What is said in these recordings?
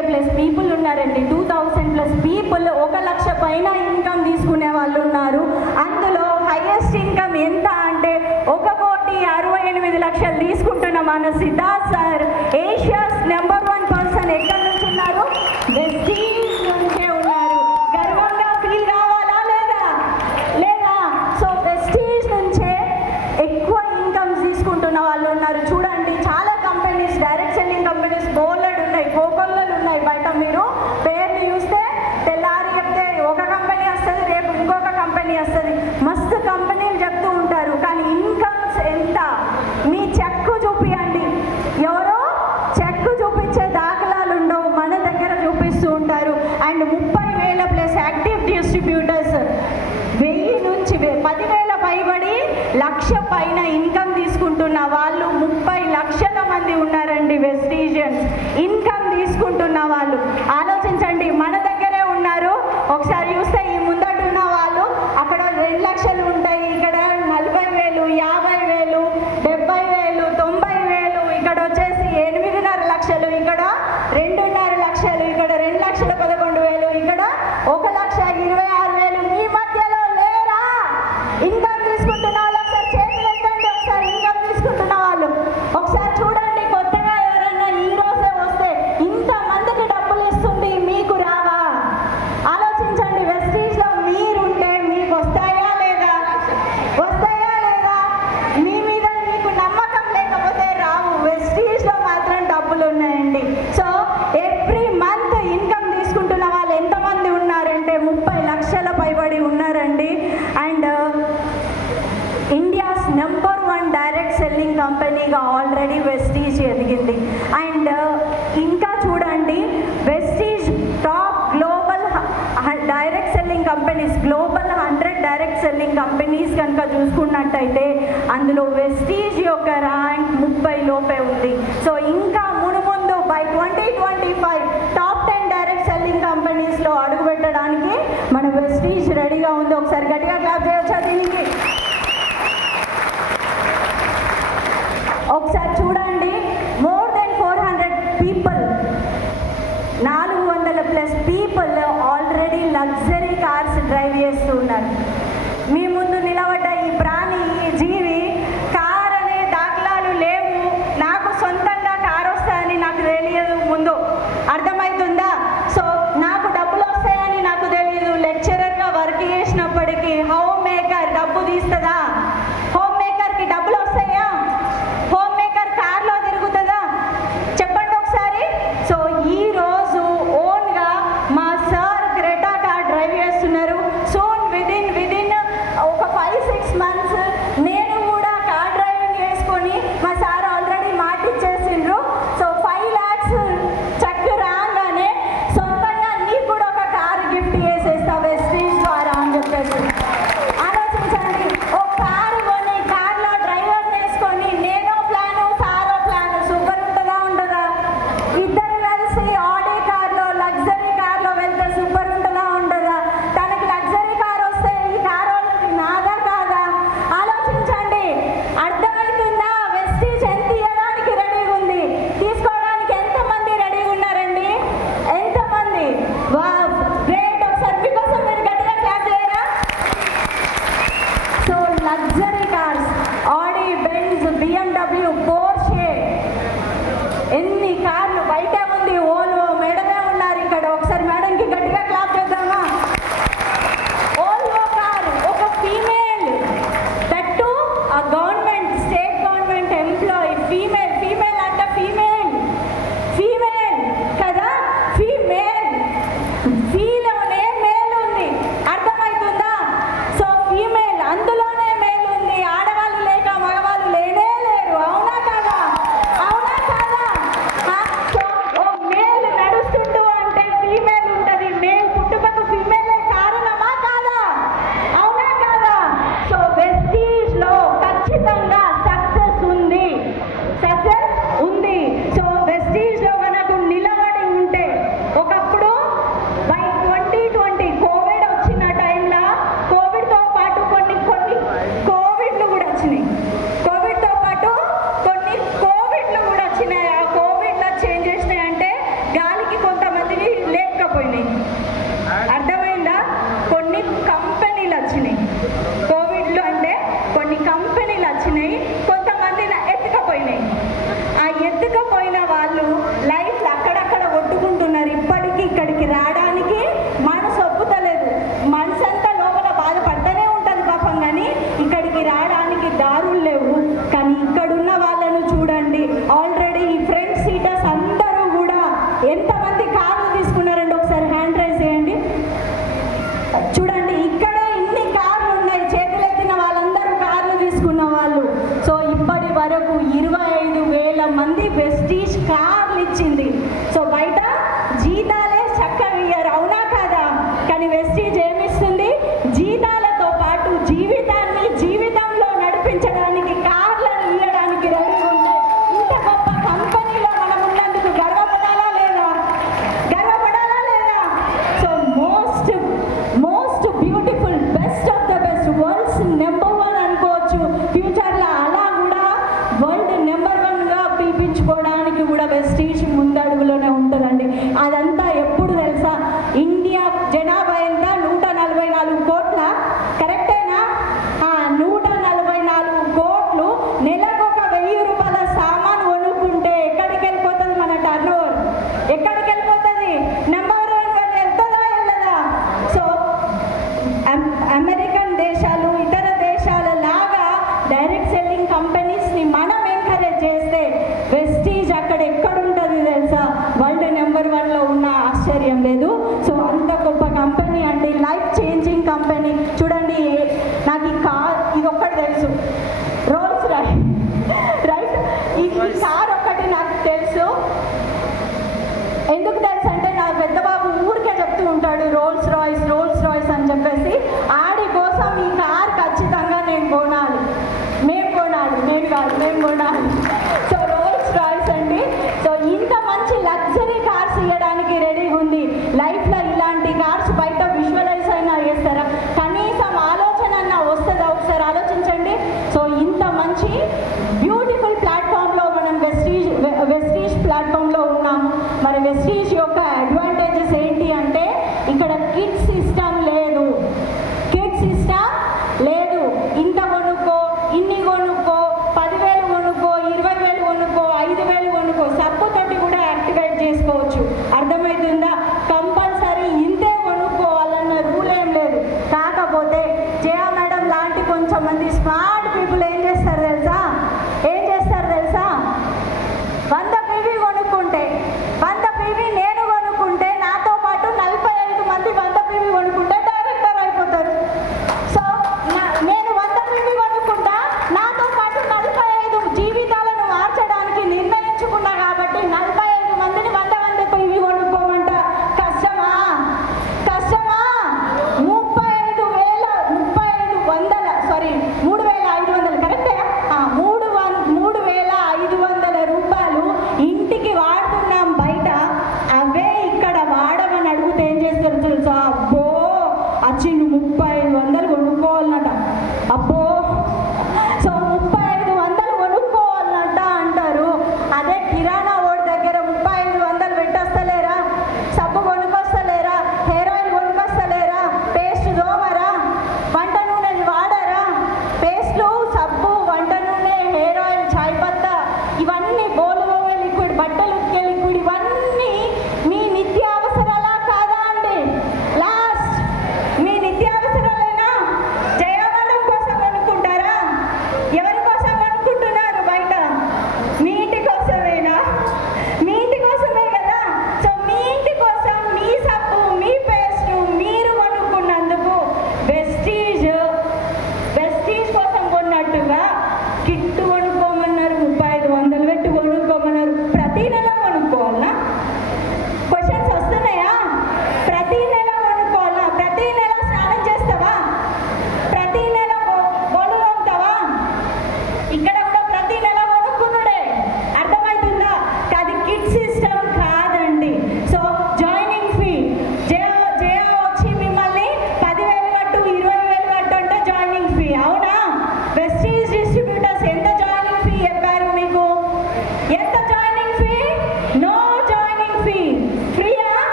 2,000+ people ఉన్నారండి. 2,000+ people 1 లక్ష పైన income తీసుకునే వాళ్ళు ఉన్నారు. అందులో హైయెస్ట్ ఇన్కమ్ ఎంత అంటే 1,68,00,000 తీసుకుంటున్న మన Siddharth sir Asia's number 1 person. ఎక్కడి నుంచి ఉన్నారు? వెస్టీజ్ నుంచే ఉన్నారు. గర్వంగా ఫీల్ కావాలా లేదా? లేదా? సో వెస్టీజ్ నుంచే ఎక్కువ ఇన్కమ్స్ తీసుకుంటున్న వాళ్ళు ఉన్నారు. చూడండి, చాలా కంపెనీస్, డైరెక్ట్ సెల్లింగ్ కంపెనీస్ బోలెడ్ ఉన్నాయి, కోకొల్లలు ఉన్నాయి బయట. మీరు పేర్లు చూస్తే తెల్లారి చెప్తే ఒక కంపెనీ వస్తుంది, రేపు ఇంకొక కంపెనీ వస్తుంది, మస్తు కంపెనీలు చెప్తూ ఉంటారు. కానీ ఇన్కమ్స్ ఎంత? మీ చెక్కు చూపియండి. ఎవరో చెక్కు చూపించే దాఖలాలు ఉండవు, మన దగ్గర చూపిస్తూ ఉంటారు. అండ్ 30,000+ యాక్టివ్ డిస్ట్రిబ్యూటర్స్, 1000 నుంచి 10,000 పైబడి 1,00,000 పైన ఇన్కమ్ తీసుకుంటున్న వాళ్ళు 30 లక్షల మంది ఉన్నారండి. వెస్టీజియన్స్ ఇన్కమ్ తీసుకుంటున్న వాళ్ళు ఆలోచించండి, మన దగ్గరే ఉన్నారు. ఒకసారి చూస్తే ఈ ముందటున్న వాళ్ళు అక్కడ 2 లక్షలు ఉంటాయి, ఇక్కడ 40,000, 50,000, 70,000, 90,000, ఇక్కడ వచ్చేసి 8.5 లక్షలు, ఇక్కడ 2.5 లక్షలు, ఇక్కడ 2,11,000, ఇక్కడ 1,26,000. ఈ మధ్యలో లేరా ఇన్కమ్ తీసుకుంటున్న వాళ్ళు? ఒకసారి చేతులు ఎత్తండి. ఒకసారి ఇన్కమ్ తీసుకుంటున్న వాళ్ళు ఒకసారి చూడండి. కొత్తగా ఎవరన్నా ఈ రోజే వస్తే ఇంతమందికి డబ్బులు ఇస్తుంది, మీకు రావా? ఆలోచించండి. వెస్టీజ్లో మీరుంటే మీకు వస్తాయా లేదా? వస్తాయా లేదా? మీ మీద మీకు నమ్మకం లేకపోతే రావు. వెస్టీజ్లో మాత్రం డబ్బులు ఉన్నాయండి. సో ఎవ్రీ మంత్ ఇన్కమ్ తీసుకుంటున్న వాళ్ళు ఎంతమంది ఉన్నారంటే 30 లక్షల పైబడి ఉన్నారండి. And India's number 1 direct selling కంపెనీగా ఆల్రెడీ వెస్టీజ్ ఎదిగింది. అండ్ ఇంకా చూడండి, Vestige top global direct selling companies, global 100 direct selling companies కనుక చూసుకున్నట్టయితే అందులో వెస్టీజ్ యొక్క ర్యాంక్ 30 లోపే ఉంది. సో ఇంకా మునుముందు బై 2025 టాప్ 10 డైరెక్ట్ సెల్లింగ్ కంపెనీస్లో అడుగు పెట్టడానికి మన వెస్టీజ్ రెడీగా ఉంది. ఒకసారి గట్టిగా క్లాప్ చేయొచ్చా దీనికి? ఒకసారి చూడండి, more than 400 people, 400+ people already luxury cars drive చేస్తూ ఉన్నారు. మీ ముందు నిలబడ్డ ఈ ప్రాణి, ఈ జీవి, కార్ అనే దాఖలాలు లేవు, నాకు సొంతంగా కారు వస్తాయని నాకు తెలియదు ముందు, అర్థమవుతుందా? సో నాకు డబ్బులు వస్తాయని నాకు తెలియదు. లెక్చరర్గా వర్క్ చేసినప్పటికీ హోమ్ మేకర్ డబ్బు తీస్తుందా? హోమ్ మేకర్కి డబ్బులు వస్తాయా? హోమ్ మేకర్ కార్లో తిరుగుతుందా? చెప్పండి ఒకసారి. సో ఈరోజు ఓన్గా మా సార్ గ్రెటా కార్ డ్రైవ్ చేస్తున్నారు. సోన్ విదిన్ ఒక 5-6 months నేను కూడా కార్ డ్రైవింగ్ చేసుకొని మా సార్ ఆల్రెడీ మాట ఇచ్చేసిండ్రు. సో 5 lakhs చెక్ రాగానే ఎంతమంది కార్లు తీసుకున్నారండి? ఒకసారి హ్యాండ్ రైజ్ చేయండి. చూడండి, ఇక్కడే ఇన్ని కార్లు ఉన్నాయి. చేతులెత్తిన వాళ్ళందరూ కార్లు తీసుకున్న వాళ్ళు. సో ఇప్పటి వరకు 25,000 మంది వెస్టీజ్ కార్లు ఇచ్చింది. సో బయట జీతాలే చక్కగా ఇయ్యరు, అవునా కాదా? కానీ వెస్టీజ్ ఏమిస్తుంది? జీతాలతో పాటు జీవితంలో నడిపించడానికి కార్లను ఇవ్వడానికి రెడీ ఉంది. ఇంత గొప్ప కంపెనీలో మనం ఉన్నందుకు గర్వపడాలా లేదా? So most beautiful, best of the best, world's number 1 అనుకోవచ్చు. ఫ్యూచర్లో అలా కూడా వరల్డ్ నెంబర్ 1గా పిలిపించుకోవడానికి కూడా వెస్టీజ్ ముందడుగులోనే ఉంటుందండి.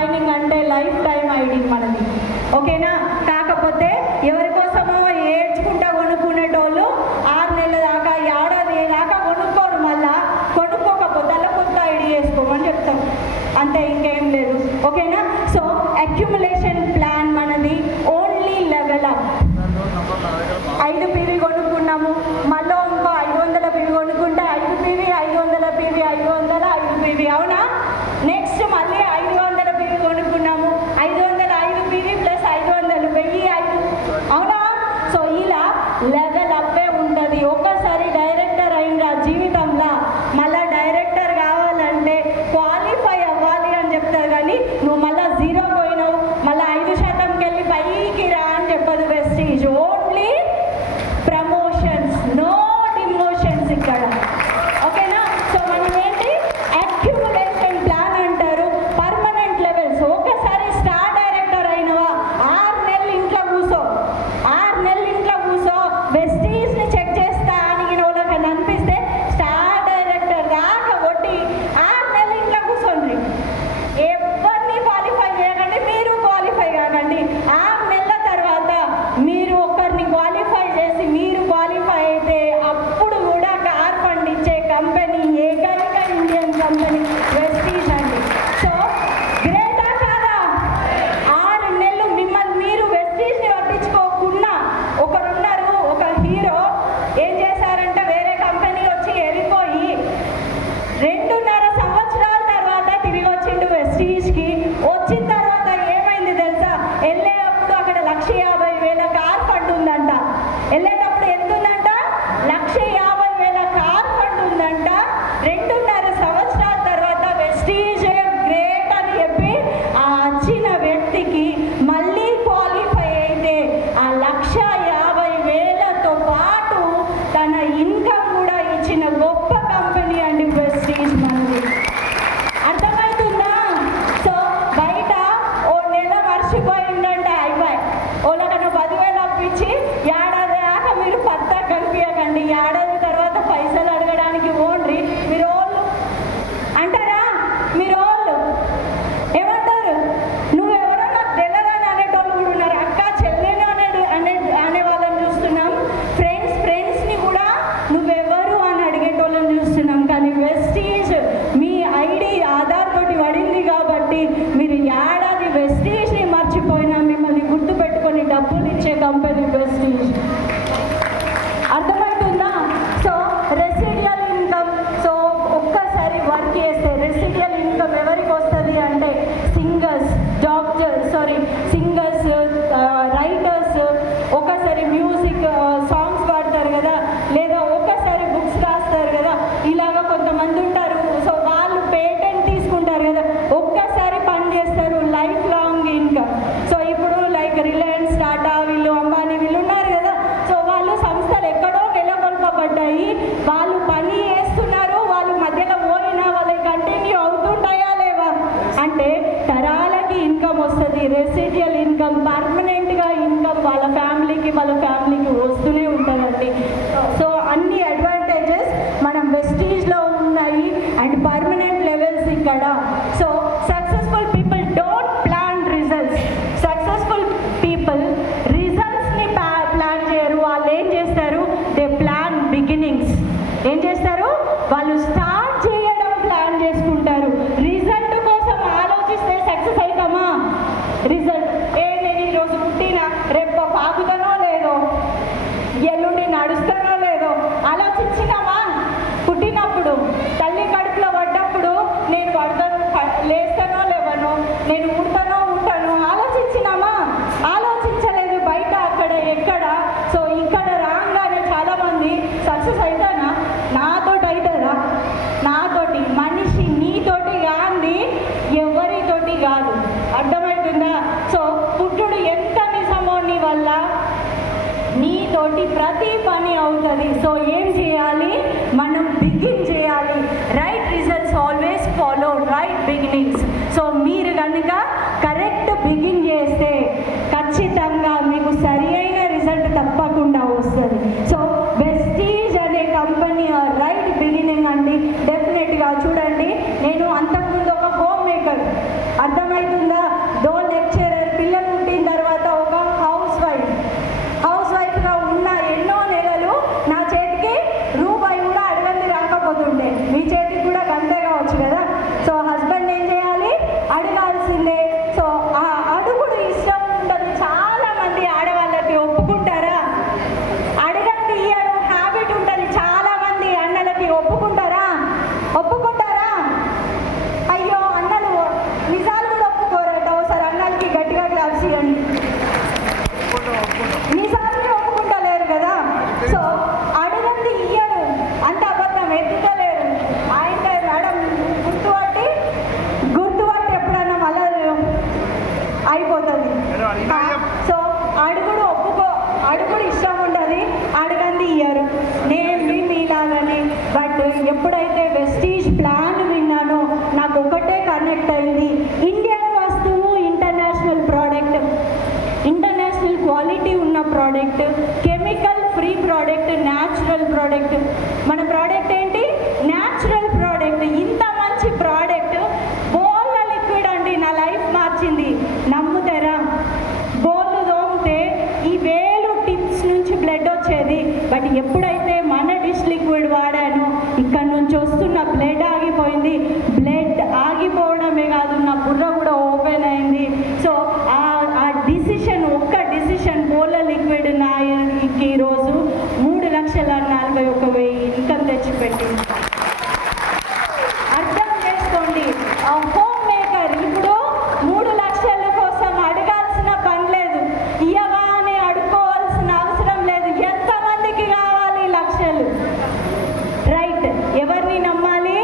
జాయినింగ్ అంటే లైఫ్ టైం ఐడి మనది, ఓకేనా? కాకపోతే ఎవరి కోసమో ఏడ్చుకుంటా కొనుక్కునేటోళ్ళు 6 నెలల దాకా ఏడాది దాకా కొనుక్కోరు. మళ్ళా కొనుక్కోకపోతే అలా కొత్త ఐడి వేసుకోమని చెప్తాం, అంతే, ఇంకేం లేదు, ఓకేనా? సో అక్యుములేషన్ ప్లాన్ మనది ఓన్లీ లెవెల్ అప్. 5 PV కొనుక్కున్నాము, మళ్ళీ ఇంకో 500 PV కొనుక్కుంటే 5 PV 500 PV 500 5 PV, అవునా? నెక్స్ట్ మళ్ళీ 500 PV కొనుక్కున్నాము, 505 PV ప్లస్ 500 1005, అవునా? సో ఇలా లెవెల్ అప్పే ఉంటుంది. ఒక్కసారి డైరెక్టర్ అయిన జీవితంలో మళ్ళీ డైరెక్టర్ కావాలంటే క్వాలిఫై అవ్వాలి అని చెప్తారు, కానీ నువ్వు మళ్ళీ 0 పోయినావు మళ్ళీ 5%కి వెళ్ళి పైకి రా అని చెప్పదు వెస్టీజ్. ఓన్లీ ప్రమోషన్స్, నో డిమోషన్స్ ఇక్కడ, ఓకేనా? సో మనం ఏంటి అక్యుములేషన్ ప్లాన్ అంటారు, పర్మనెంట్ లెవెల్స్. ఒకసారి స్టార్ డైరెక్టర్ అయినవా 6 నెలలు ఇంట్లో కూర్చో, 6 నెలలు ఇంట్లో కూర్చో, వెస్టీజ్ని చెక్ చేస్తా అని వాళ్ళకి అనిపిస్తే స్టార్ డైరెక్టర్ దాకా కొట్టి 6 నెలలు ఇంట్లో కూర్చోండి. ఎవరిని క్వాలిఫై చేయకండి, మీరు క్వాలిఫై కాకండి. 6 నెలల తర్వాత మీరు ఒకరిని క్వాలిఫై చేసి మీరు క్వాలిఫై అయితే అప్పుడు కూడా కార్ ఫండ్ ఇచ్చే కంపెనీ ఏకైక ఇండియన్ కంపెనీ వెస్టీజ్ అండి. సో గ్రేటా కాదా? 6 నెలలు మిమ్మల్ని మీరు వెస్టీజ్ని పట్టించుకోకుండా ఒకరున్నారు, ఒక హీరో ఏం చేశారంటే వేరే కంపెనీ వచ్చి వెళ్ళిపోయి 2.5 సంవత్సరాల తర్వాత తిరిగి వచ్చిండు వెస్టీజ్కి. వచ్చిన తర్వాత ఏమైంది తెలుసా? వెళ్ళేటప్పుడు అక్కడ 1,50,000 కార్ ఫండ్ ఉందంట, వెళ్ళేటప్పుడు ఎంత ఉందంట? 1,50,000 కార్ ఫండ్ ఉందంట. 2.5 సంవత్సరాల తర్వాత వెస్టీజ్ గ్రేట్ అని చెప్పి ఆ వచ్చిన వ్యక్తికి మళ్ళీ క్వాలిఫై అయితే ఆ 1,50,000తో పాటు తన ఇన్కమ్ కూడా ఇచ్చిన గొప్ప కంపెనీ అండి వెస్టీజ్ మనది. అర్థమవుతుందా? సో బయట ఓ నెల మర్చిపోయిందంటే అయిపోయి ఓళ్ళకన్నా 10,000 అప్పించి ఏడాది దాకా మీరు పత్తా కనిపించకండి. ఏడాది తర్వాత పైసలు అడగడానికి ఓన్రి మీరు ఓళ్ళు అంటారా? మీరు ఓళ్ళు ఏమంటారు? నువ్వెవరో నాకు తెలియదని అనేటోళ్ళు కూడా ఉన్నారు. అక్క చెల్లెలు అనే వాళ్ళని చూస్తున్నాం, ఫ్రెండ్స్ని కూడా నువ్వెవరు అని అడిగేటోళ్ళని చూస్తున్నాం. కానీ వెస్టీజ్ మీ ఐడి ఆధార్ తోటి పడింది కాబట్టి మీరు ఏడాది వెస్టీజ్ని మర్చిపోయినా మిమ్మల్ని గుర్తు పెట్టుకొని డబ్బులు ఇచ్చే కంపెనీ వెస్టీజ్. అర్థమవుతుందా? సో రెసిడియల్ ఇన్కమ్, సో ఒక్కసారి వర్క్ చేస్తే రెసిడియల్ ఇన్కమ్ ఎవరికి వస్తుంది అంటే సింగర్స్, సింగర్స్, రైటర్స్, ఒకసారి మ్యూజిక్ సాంగ్స్ పాడతారు కదా, లేదా ఒకసారి బుక్స్ రాస్తారు కదా, ఇలాగా కొంతమంది ఉంటారు. సో వాళ్ళు పేటెంట్ తీసుకుంటారు కదా, ఒక్కసారి పని చేస్తారు, లైఫ్ లాంగ్ ఇన్కమ్. సో ఇప్పుడు లైక్ రిలయన్స్, టాటా, వీళ్ళు అంబానీ వీళ్ళు ఉన్నారు కదా, సో వాళ్ళు సంస్థలు ఎక్కడో నెలకొల్పబడ్డాయి, వాళ్ళు పని చేస్తున్నారు, వాళ్ళు మధ్యలో పోయినా వాళ్ళకి కంటిన్యూ అవుతుంటాయా లేవా అంటే తరాలకి ఇన్కమ్ వస్తుంది. రెసిడియల్ ఇన్కమ్, పర్మనెంట్గా ఇన్కమ్ వాళ్ళ ఫ్యామిలీకి వస్తూనే ఉంటుందండి. సో అన్ని అడ్వాంటేజెస్ మనం వెస్టీజ్లో ఉన్నాయి అండ్ పర్మనెంట్ లెవెల్స్ ఇక్కడ. So successful people don't plan results. Successful people రిజల్ట్స్ని ప్లాన్ చేయరు. వాళ్ళు ఏం చేస్తారు? They plan beginnings. ఏం చేస్తారు? వాళ్ళు స్టార్ట్ చేయడం ప్లాన్ చేసుకుంటారు. రిజల్ట్ కోసం ఆలోచిస్తే సక్సెస్ అవుతామా? రిజల్ట్ నేను ఈరోజు పుట్టినా రేపు పాకుతానో లేదో, ఎల్లుండి నడుస్తానో లేదో ఆలోచించినామా? పుట్టినప్పుడు తల్లి కడుపులో పడ్డప్పుడు నేను లేస్తానో లేవను, నేను ఉంటాను ఆలోచించినామా? ఆలోచించలేదు. బయట అక్కడ ఎక్కడ. సో ఇక్కడ రాగానే చాలామంది సక్సెస్ అవుతానా? నాతోటి అవుతుందా? నాతోటి మనిషి నీతోటి కాంది ఎవరితోటి కాదు. అర్థమవుతుందా? సో పుట్టుడు ఎంత నిజమో నీ వల్ల నీతోటి ప్రతి పని అవుతుంది. సో ఏం చేయాలి? మనం బిగిన్ చేయాలి. Right results always follow right beginnings. So మీరు కనుక కరెక్ట్ బిగిన్ చేస్తే ఖచ్చితంగా మీకు సరి అయిన రిజల్ట్ తప్పకుండా వస్తుంది. సో వెస్టీజ్ అనే కంపెనీ రైట్ బిగినింగ్ అండి. డెఫినెట్గా చూడండి, నేను అంతకుముందు ఒక హోమ్ మేకర్, అర్థమవుతుందా? ఎప్పుడైతే వెస్టీజ్ ప్లాన్ విన్నానో నాకు ఒకటే కనెక్ట్ అయింది. ఇండియన్ వస్తువు, ఇంటర్నేషనల్ ప్రోడక్ట్, ఇంటర్నేషనల్ క్వాలిటీ ఉన్న product, chemical free product, natural product. మన ప్రోడక్ట్ ఏంటి? Natural product. ఇంత మంచి ప్రోడక్ట్ బోల్ల లిక్విడ్ అండి, నా లైఫ్ మార్చింది. నమ్ముతారా? బోళ్ళు తోమితే ఈ వేలు టిప్స్ నుంచి బ్లడ్ వచ్చేది, బట్ ఎప్పుడైతే మన డిష్ లిక్విడ్ వాడానో ఇక్కడ నుంచి వస్తున్న బ్లడ్ ఆగిపోయింది. బ్లడ్ ఆగిపోవడమే కాదు, నా బుర్ర కూడా ఓపెన్ అయింది. సో ఆ డిసిషన్, ఒక్క డిసిషన్ బోళ్ళ లిక్విడ్ నా ఈరోజు 3,41,000 ఇన్కమ్ తెచ్చిపెట్టింది. అర్థం చేసుకోండి, ఆ హోమ్ మేకర్ ఇప్పుడు 3 లక్షల కోసం అడగాల్సిన పని లేదు, ఇయ్యవా అని అడుక్కోవాల్సిన అవసరం లేదు. ఎంతమందికి కావాలి లక్షలు? రైట్. ఎవరిని నమ్మాలి?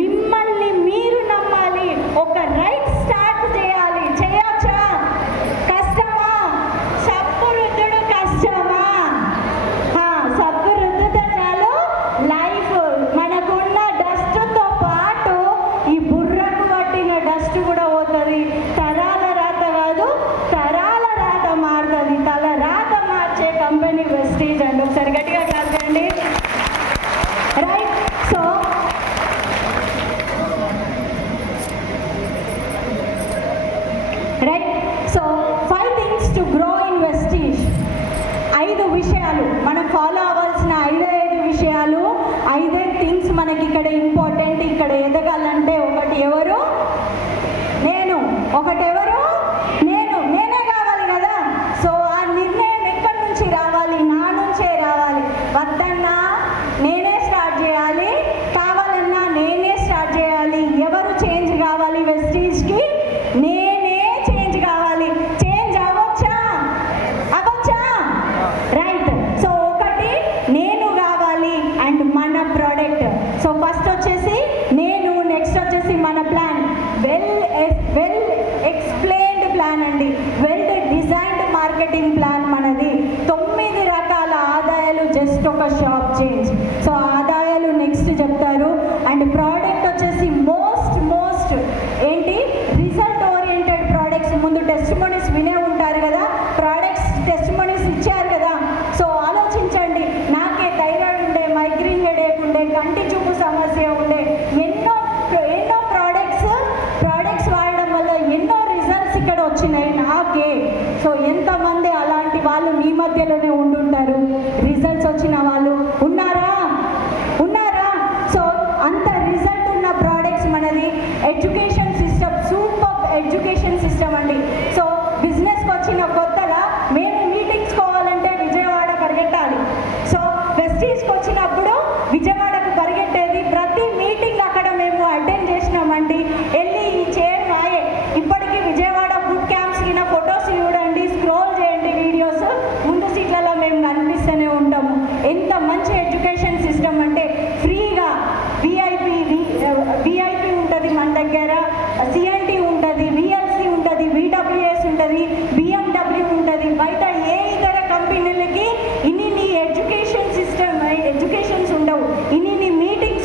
మిమ్మల్ని మీరు నమ్మాలి. ఒక రైట్ స్టార్ట్ చేయాలి. చేయొచ్చా? కష్టమా? సబ్బు రుద్దుడు కష్టమా? సబ్బు రుద్దుతే చాలు లైఫ్, మనకున్న డస్ట్తో పాటు ఈ బుర్రకు పట్టిన డస్ట్ కూడా పోతుంది. తరాల రాత కాదు, తరాల రాత మారుతుంది. తల రాత మార్చే కంపెనీ వెస్టీజ్ అండి. ఒకసారి గట్టిగా క్లాస్ చేయండి. Right. So right. So 5 things to grow in Vestige. 5 విషయాలు మనం ఫాలో అవ్వాల్సిన 5 విషయాలు, 5 థింగ్స్ మనకి ఇక్కడ ఇంపార్టెంట్. ఇక్కడ ఎదగాలంటే ఒకటి ఎవరు? నేను. ఒకటి ఎవరు? నేనే కావాలి కదా. సో ఆ నిర్ణయం ఎక్కడి నుంచి రావాలి? నా నుంచే రావాలి. వద్దన్నా నేనే స్టార్ట్ చేయాలి, కావాలన్నా నేనే స్టార్ట్ చేయాలి. ఎవరు చేంజ్ కావాలి వెస్టీజ్కి? నేనే చేంజ్ కావాలి. చేంజ్ అవ్వచ్చా? అవ్వచ్చా? రైట్. సో ఒకటి నేను కావాలి అండ్ మన ప్రోడక్ట్. సో ఫస్ట్ వచ్చేసి నేను, నెక్స్ట్ వచ్చేసి మన ప్లాన్. వెల్ ఎక్స్ప్లెయిన్డ్ ప్లాన్ అండి, వెల్ డిజైన్డ్ మార్కెటింగ్ ప్లాన్ మనది. 9 రకాల ఆదాయాలు, జస్ట్ ఒక షాప్ చేంజ్. సో ఆదాయాలు నెక్స్ట్ చెప్తారు. అండ్ ప్రోడక్ట్ వచ్చేసి మోస్ట్ ఏంటి? Result oriented products. ముందు టెస్టిమోనీస్ వినే ఉంటారు కదా, ప్రోడక్ట్స్ టెస్టిమోనీస్ ఇచ్చారు కదా. సో ఆలోచించండి, నాకే థైరాయిడ్ ఉండే, మైగ్రేన్ హెడేక్ ఉండే, కంటి చూపు సమస్య ఉండే, ఎన్నో ప్రోడక్ట్స్ వాడడం వల్ల ఎన్నో రిజల్ట్స్ ఇక్కడ వచ్చినాయి నాకే. సో ఎంతమంది అలాంటి వాళ్ళు మీ మధ్యలోనే ఉండుంటారు? రిజల్ట్స్ వచ్చిన వాళ్ళు ఉన్నారా? సో అంత రిజల్ట్ ఉన్న ప్రోడక్ట్స్ మనది. Education system, super education system అండి. సో బిజినెస్కి వచ్చిన కొత్తగా మేము మీటింగ్స్ పోవాలంటే విజయవాడ పరిగెట్టాలి. సో వెస్టీజ్కి వచ్చినప్పుడు విజయవాడకు పరిగెట్టేది. ప్రతి మీటింగ్ అక్కడ మేము అటెండ్ చేసినామండి. వెళ్ళి ఈ చైర్ మాయే. ఇప్పటికీ విజయవాడ బుక్ క్యాంప్స్కి నా ఫొటోస్ చూడండి, స్క్రోల్ చేయండి వీడియోస్, ముందు సీట్లలో మేము కనిపిస్తూనే ఉంటాము. ఎంత మంచి ఎడ్యుకేషన్ సిస్టమ్ అంటే ఫ్రీగా విఐపి ఉంటుంది మన దగ్గర, సిఎన్టీ ఉంటుంది, విఎల్సి ఉంటుంది, విడబ్ల్యూఎస్ ఉంటుంది, బిఎండబ్ల్యూ ఉంటుంది. బయట ఏ ఇతర కంపెనీలకి ఇన్ని ఎడ్యుకేషన్స్ ఉండవు, ఇన్ని మీటింగ్స్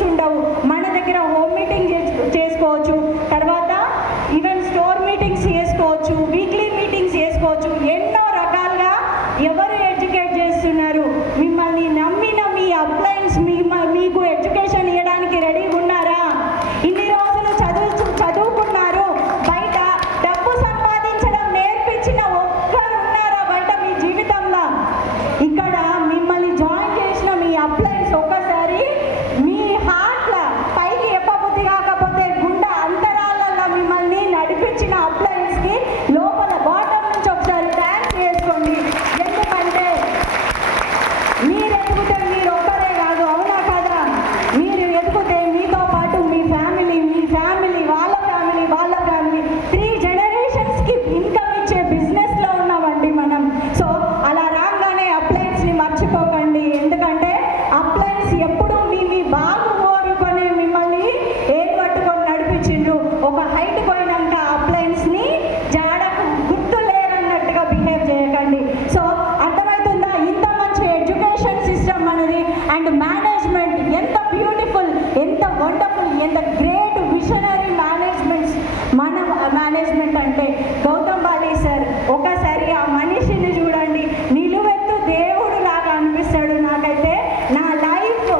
గౌతమ్ బాలి సార్. ఒకసారి ఆ మనిషిని చూడండి, నిలువెత్తు దేవుడు లాగా అనిపిస్తాడు నాకైతే. నా లైఫ్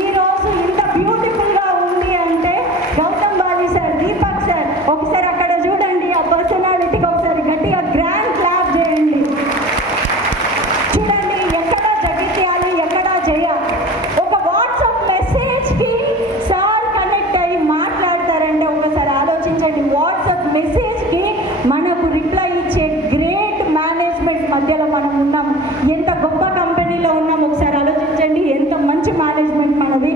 ఈరోజు ఇంత బ్యూటిఫుల్గా ఉంది అంటే గౌతమ్ బాలి సార్, దీపక్ సార్. ఒకసారి అక్కడ చూడండి, ఆ పర్సనాలిటీకి ఒకసారి గట్టిగా గ్రాండ్ క్లాప్ చేయండి. చూడండి, ఎక్కడ జగిత్యాలి, ఎక్కడ జయ. ఒక వాట్సాప్ మెసేజ్కి సార్ కనెక్ట్ అయ్యి మాట్లాడతారంటే ఒకసారి ఆలోచించండి. వాట్సాప్ మెసేజ్కి మనకు రిప్లై ఇచ్చే గ్రేట్ మేనేజ్మెంట్ మధ్యలో మనం ఉన్నాం. ఎంత గొప్ప కంపెనీలో ఉన్నాం ఒకసారి ఆలోచించండి, ఎంత మంచి మేనేజ్మెంట్ మనది.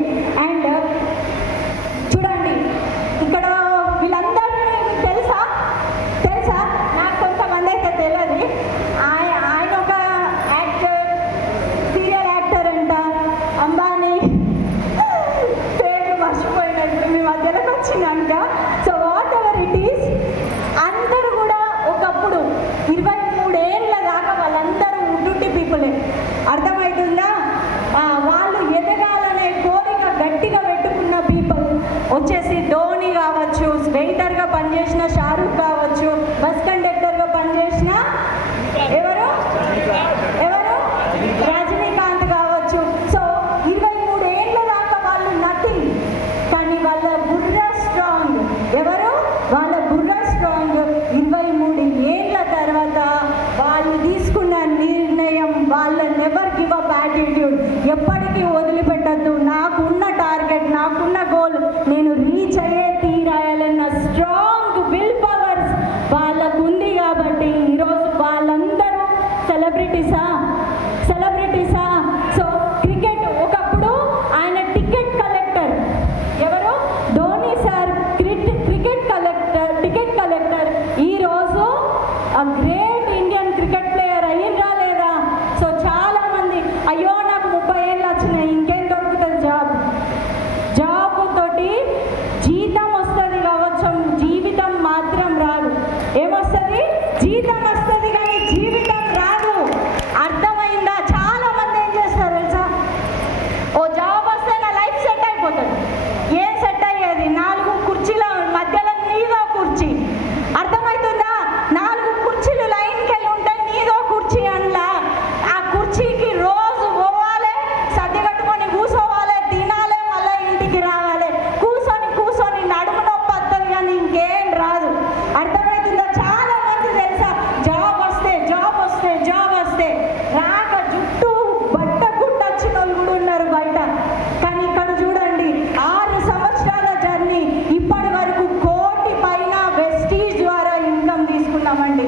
అండ్ చూడండి, ఇక్కడ వీళ్ళందరినీ మీకు తెలుసా తెలుసా నాకు కొంతమంది అయితే తెలియదు. ఆయన ఒక యాక్టర్, సీరియల్ యాక్టర్ అంట. అంబానీ పేరు మర్చిపోయినట్టు మీ మధ్యలోకి వచ్చినాక. So what ever it is, అందరూ కూడా ఒకప్పుడు 23 ఏళ్ళ దాకా వాళ్ళందరూ ఉడ్డుట్టి పీపులే. అర్థమవుతుందా? వాళ్ళు ఎదగాలనే కోరిక గట్టిగా పెట్టుకున్న పీపుల్ వచ్చేసి ధోని కావచ్చు, వెయిటర్గా పనిచేసిన షారూక్ కావచ్చు, బస్ కండక్టర్గా పనిచేసిన ఎవరు రజనీకాంత్ కావచ్చు. సో 23 ఏళ్ళ దాకా వాళ్ళు నథింగ్, కానీ వాళ్ళ బుర్ర స్ట్రాంగ్. ఎవరు? వాళ్ళ బుర్ర స్ట్రాంగ్. 23 ఏళ్ళ తర్వాత వాళ్ళు తీసుకున్న నిర్ణయం, వాళ్ళ నెవర్ గివ్ అప్ యాటిట్యూడ్, ఎప్పటికీ వదిలిపెట్టద్దు. నాకున్న టార్గెట్, నాకున్న గోల్ నేను రీచ్ అయ్యే తీరాయాలన్న స్ట్రాంగ్ విల్ పవర్స్ వాళ్ళకు ఉంది. కాబట్టి ఈరోజు వాళ్ళందరూ సెలబ్రిటీసా. సో క్రికెట్ ఒకప్పుడు ఆయన టికెట్ కలెక్టర్. ఎవరు? Dhoni sir ticket collector. ఈరోజు ఆ గ్రేట్ ఇండియన్ క్రికెట్ ప్లేయర్ అయ్యిందా లేదా? సో చాలా మంది అయ్యో నాకు 30 ఏళ్ళు వచ్చినాయి, ఇంకేం దొరుకుతుంది జాబ్ తోటి జీతం వస్తుంది కావచ్చు, జీవితం మాత్రం రాదు. ఏమొస్తుంది? జీతం వస్తుంది కానీ జీవితం రాదు. అర్థమైందా? చాలా మంది ఏం చేస్తారు తెలుసా, ఓ జాబ్ వస్తే నా లైఫ్ సెట్ అయిపోతుంది. ఏం సెట్ అయ్యేది? 4 కుర్చీల మధ్యలో నీదో కుర్చీ. అర్థమవుతుందా? 4 కుర్చీలు లైన్కి వెళ్ళి ఉంటాయి, నీదో కుర్చీ అనలా. ఆ కుర్చీకి రోజు పోవాలి, సర్ది కట్టుకొని కూర్చోవాలి, తినాలి, మళ్ళీ ఇంటికి రావాలి. కూర్చొని నడుము నొప్పి వస్తుంది కానీ ఇంకేం రాదు. అర్థమవుతుందా? చాలా మంది తెలుసా, జాబ్ వస్తే రాక జుట్టు బట్ట గుట్టొచ్చిన వాళ్ళు కూడా ఉన్నారు బయట. కానీ ఇక్కడ చూడండి, 6 సంవత్సరాల జర్నీ, ఇప్పటి వరకు 1 కోటి పైన వెస్టీజ్ ద్వారా ఇన్కమ్ తీసుకున్నామండి.